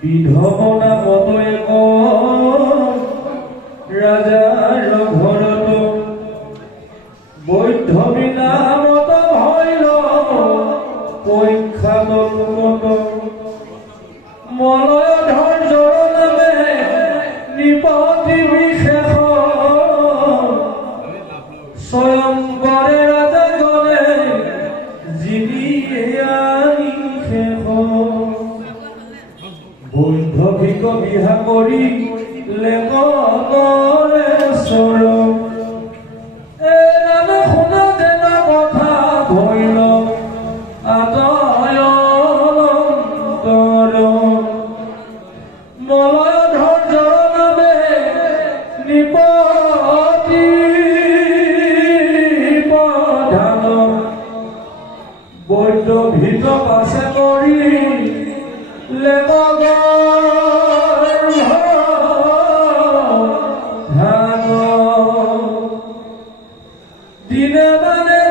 বিধৱনা মতয়ে ৰাজাৰ ঘৰত বৈধৱী নামত ভৈল পৰীক্ষা দলমত মলয় ধৈৰ্যৰ নামে নিপতি বিশেষ স্বয়ংবৰে ৰাজাগণে জিনিয়ানি শেষ বৈধৱীক বিহা কৰি লেগৰে চৰ নামে শুনা দেনা কথা ভৈল আতয়ন্তৰ মলয় ধৈৰ্যৰ নামে নিপতি প্ৰধান বৈধৱীক পাছে কৰি দিনে মানে